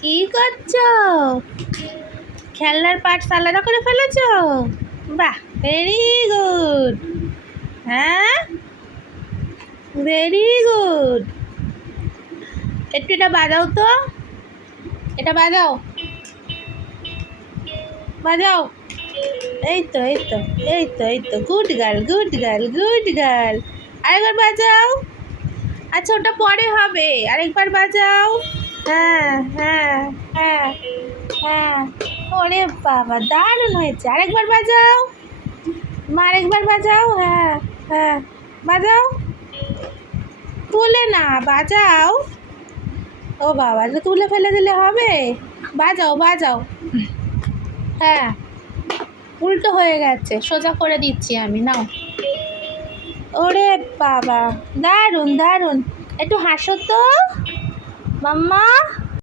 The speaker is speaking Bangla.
কি করছো? খেলনার পার্টস আলাদা করে ফেলেছো? বাহ, ভেরি গুড। হ্যাঁ, ভেরি গুড। একটু এটা বাজাও তো, এটা বাজাও, বাজাও। এই তো এই তো এই তো এই তো, good girl, good girl, good girl. আরেকবার বাজাও। আচ্ছা, ওটা পরে হবে, আরেকবার বাজাও। হ্যাঁ হ্যাঁ হ্যাঁ হ্যাঁ। ওরে বাবা, দারুণ হয়েছে, আরেকবার বাজাও। মা, আরেকবার বাজাও। হ্যাঁ হ্যাঁ, বাজাও। তুলে না, বাজাও। ও বাবা, তো তুলে ফেলে দিলে হবে? বাজাও বাজাও। হ্যাঁ, উল্টো হয়ে গেছে, সোজা করে দিচ্ছি আমি, নাও। ওরে বাবা, দারুণ দারুণ। একটু হাসো তো মাম্মা।